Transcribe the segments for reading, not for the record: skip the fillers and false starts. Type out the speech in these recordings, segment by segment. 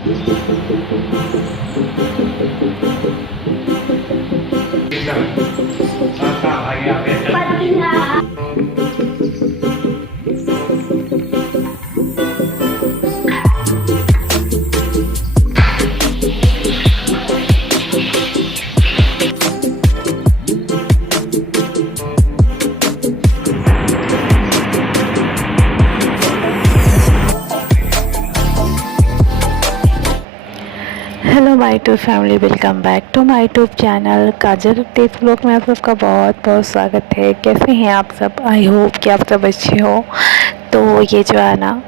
Hello my YouTube family, welcome back to my YouTube channel Kajal taste blog में आप सबका बहुत बहुत स्वागत है। कैसे हैं आप सब? आई होप कि आप सब अच्छे हो। तो ये जो है ना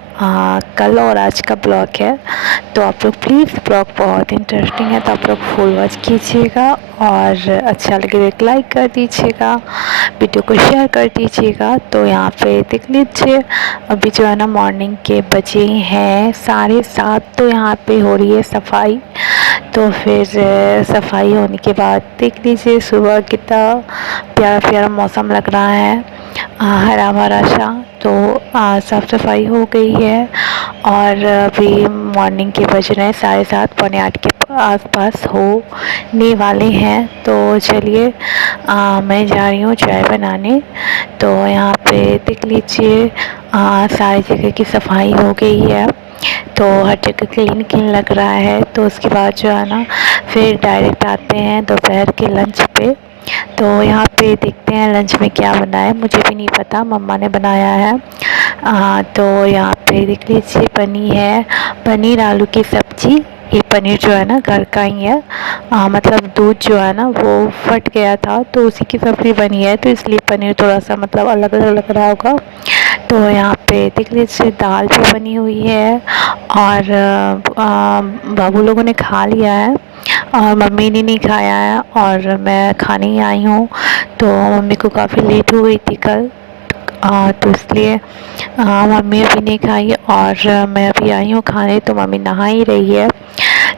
कल और आज का ब्लॉग है, तो आप लोग प्लीज़ ब्लॉग बहुत इंटरेस्टिंग है तो आप लोग फुल वॉच कीजिएगा और अच्छा लगे तो एक लाइक कर दीजिएगा, वीडियो को शेयर कर दीजिएगा। तो यहाँ पे देख लीजिए, अभी जो है ना मॉर्निंग के बजे हैं 7:30, तो यहाँ पे हो रही है सफाई। तो फिर सफाई होने के बाद देख लीजिए सुबह कितना प्यारा प्यारा मौसम लग रहा है, हरा भरा सा। तो साफ़ सफाई हो गई है और अभी मॉर्निंग के बज रहे हैं 7:30, पौने 8 के आसपास होने वाले हैं। तो चलिए मैं जा रही हूँ चाय बनाने। तो यहाँ पे देख लीजिए सारी जगह की सफाई हो गई है, तो हर जगह क्लीन क्लीन लग रहा है। तो उसके बाद जो है ना फिर डायरेक्ट आते हैं दोपहर के लंच पे। तो यहाँ पे देखते हैं लंच में क्या बना है, मुझे भी नहीं पता, मम्मा ने बनाया है। तो यहाँ पे देख लीजिए पनीर है, पनीर आलू की सब्ज़ी। ये पनीर जो है ना घर का ही है, मतलब दूध जो है ना वो फट गया था तो उसी की सब्ज़ी बनी है, तो इसलिए पनीर थोड़ा सा मतलब अलग अलग लग रहा होगा। तो यहाँ पे देख लीजिए दाल भी बनी हुई है और बाबू लोगों ने खा लिया है और मम्मी ने नहीं खाया है और मैं खाने ही आई हूँ। तो मम्मी को काफ़ी लेट हो गई थी कल, तो इसलिए मम्मी अभी नहीं खाई और मैं अभी आई हूँ खाने। तो मम्मी नहा ही रही है,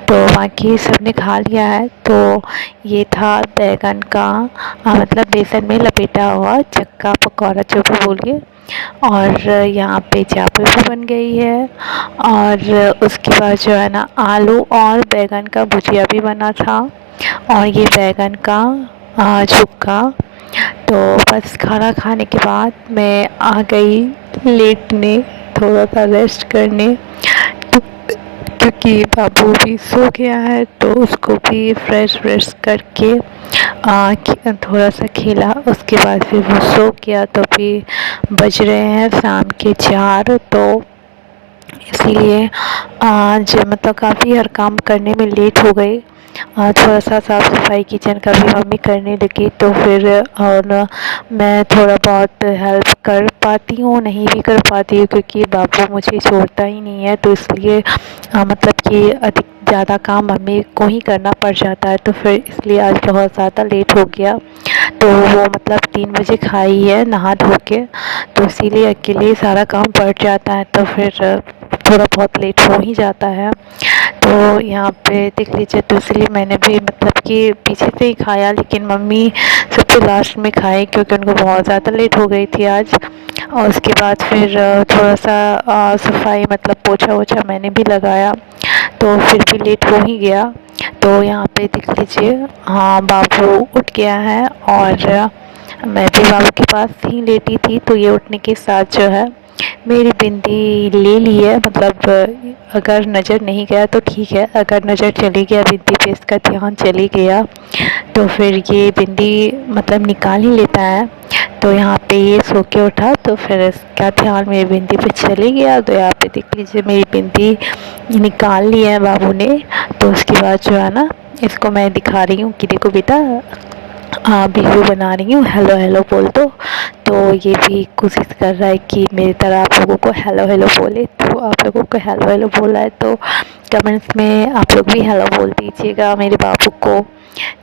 तो बाकी सब ने खा लिया है। तो ये था बैगन का मतलब बेसन में लपेटा हुआ चक्का पकौड़ा जो भी बोलिए, और यहाँ पे चावल भी बन गई है और उसके बाद जो है ना आलू और बैगन का भुजिया भी बना था और ये बैगन का चुक्का। तो बस खाना खाने के बाद मैं आ गई लेटने, थोड़ा सा रेस्ट करने, क्योंकि बाबू भी सो गया है तो उसको भी फ्रेश व्रेश करके थोड़ा सा खेला, उसके बाद फिर वो सो गया। तो अभी बज रहे हैं शाम के 4, तो इसलिए आज मतलब काफ़ी हर काम करने में लेट हो गई। थोड़ा सा साफ़ सफाई किचन का भी मम्मी करने लगी, तो फिर और मैं थोड़ा बहुत हेल्प कर पाती हूँ, नहीं भी कर पाती हूँ क्योंकि बाबू मुझे छोड़ता ही नहीं है। तो इसलिए मतलब कि अधिक ज़्यादा काम मम्मी को ही करना पड़ जाता है, तो फिर इसलिए आज बहुत ज़्यादा लेट हो गया। तो वो मतलब 3 बजे खाई है नहा धो के, तो इसीलिए अकेले सारा काम पड़ जाता है, तो फिर थोड़ा बहुत लेट हो ही जाता है। तो यहाँ पे देख लीजिए, तो इसलिए मैंने भी मतलब कि पीछे से ही खाया, लेकिन मम्मी सबसे लास्ट में खाई क्योंकि उनको बहुत ज़्यादा लेट हो गई थी आज। और उसके बाद फिर थोड़ा सा सफाई मतलब पोछा वोछा मैंने भी लगाया, तो फिर भी लेट हो ही गया। तो यहाँ पे देख लीजिए बाबू उठ गया है और मैं भी बाबू के पास ही लेटी थी। तो ये उठने के साथ जो है मेरी बिंदी ले ली है, मतलब अगर नज़र नहीं गया तो ठीक है, अगर नज़र चली गया बिंदी पे, इसका ध्यान चली गया तो फिर ये बिंदी मतलब निकाल ही लेता है। तो यहाँ पे ये सो के उठा तो फिर इसका ध्यान मेरी बिंदी पे चले गया। तो यहाँ पे देख लीजिए मेरी बिंदी निकाल ली है बाबू ने। तो उसके बाद जो है ना इसको मैं दिखा रही हूँ कि देखो बेटा वीडियो बना रही हूँ, हेलो हेलो बोल दो। तो ये भी कोशिश कर रहा है कि मेरी तरह आप लोगों को हेलो हेलो बोले। तो आप लोगों को हेलो हेलो बोला है तो कमेंट्स में आप लोग भी हेलो बोल दीजिएगा मेरे बाबू को।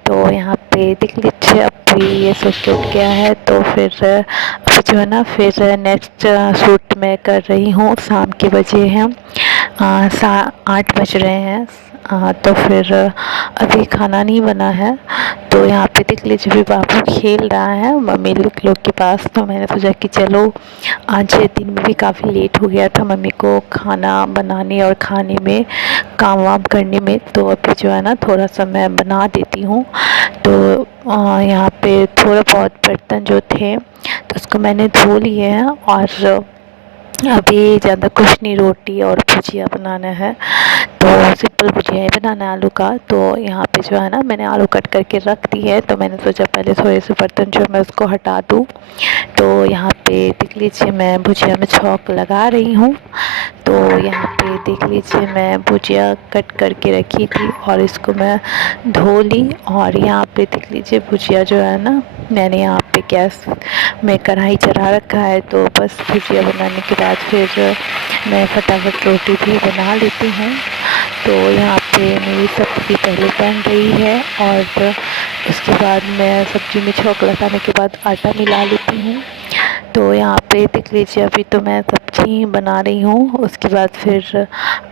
तो तो यहाँ पे देख लीजिए अब भी ये सो के उठ गया है। तो फिर अभी जो है ना फिर नेक्स्ट शूट मैं कर रही हूँ। शाम के बजे हैं 8 बज रहे हैं। तो फिर अभी खाना नहीं बना है। तो यहाँ पे देख लीजिए भी बाबू खेल रहा है मम्मी लोग के पास। तो मैंने सोचा कि चलो आज दिन में भी काफ़ी लेट हो गया था मम्मी को खाना बनाने और खाने में, काम वाम करने में। तो अभी जो है ना थोड़ा सा मैं बना देती हूँ। तो यहाँ पे थोड़ा बहुत बर्तन जो थे तो उसको मैंने धो लिए हैं। और अभी ज़्यादा कुछ नहीं, रोटी और भुजिया बनाना है। तो सिंपल भुजिया ही बनाना है आलू का। तो यहाँ पे जो है ना मैंने आलू कट करके रख दी है। तो मैंने सोचा पहले थोड़े से बर्तन जो है मैं उसको हटा दूँ। तो यहाँ पे देख लीजिए मैं भुजिया में छौंक लगा रही हूँ। तो यहाँ पे देख लीजिए मैं भुजिया कट करके रखी थी और इसको मैं धो ली। और यहाँ पे देख लीजिए भुजिया जो है ना मैंने यहाँ पे गैस में कढ़ाई चढ़ा रखा है। तो बस भुजिया बनाने के बाद फिर मैं फटाफट रोटी भी बना लेती हूँ। तो यहाँ पे मेरी सब्ज़ी पहले बन रही है और उसके बाद मैं सब्ज़ी में छौंक लगाने के बाद आटा मिला लेती हूँ। तो यहाँ पे देख लीजिए अभी तो मैं सब्ज़ी बना रही हूँ। उसके बाद फिर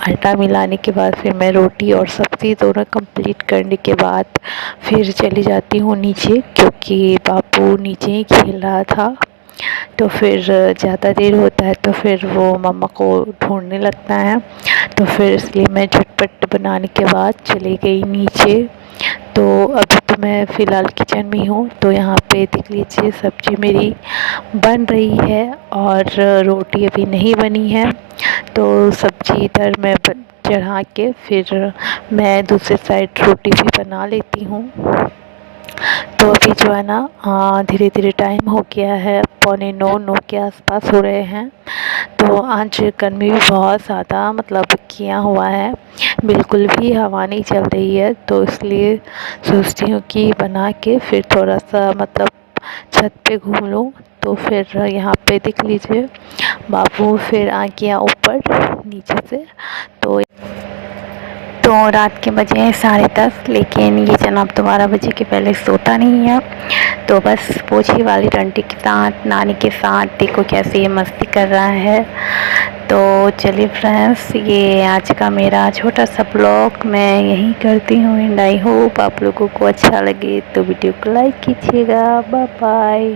आटा मिलाने के बाद फिर मैं रोटी और सब्ज़ी दोनों कंप्लीट करने के बाद फिर चली जाती हूँ नीचे, क्योंकि बाबू नीचे ही खेल रहा था। तो फिर ज़्यादा देर होता है तो फिर वो मम्मा को ढूंढने लगता है। तो फिर इसलिए मैं झटपट बनाने के बाद चली गई नीचे। तो अभी तो मैं फ़िलहाल किचन में हूँ। तो यहाँ पे देख लीजिए सब्ज़ी मेरी बन रही है और रोटी अभी नहीं बनी है। तो सब्ज़ी इधर मैं चढ़ा के फिर मैं दूसरे साइड रोटी भी बना लेती हूँ। तो अभी जो है ना धीरे धीरे टाइम हो गया है, 8:45 के आसपास हो रहे हैं। तो आज गर्मी भी बहुत ज़्यादा मतलब किया हुआ है, बिल्कुल भी हवा नहीं चल रही है। तो इसलिए सोचती हूँ कि बना के फिर थोड़ा सा मतलब छत पे घूम लूँ। तो फिर यहाँ पे देख लीजिए बाबू फिर आ गया ऊपर नीचे से। तो रात के बजे हैं 10:30, लेकिन ये जनाब तो 12 बजे के पहले सोता नहीं है। तो बस पोछी वाली टंटी के साथ नानी के साथ देखो कैसे ये मस्ती कर रहा है। तो चलिए फ्रेंड्स, ये आज का मेरा छोटा सा ब्लॉग मैं यहीं करती हूँ एंड आई होप आप लोगों को अच्छा लगे। तो वीडियो को लाइक कीजिएगा। Bye bye.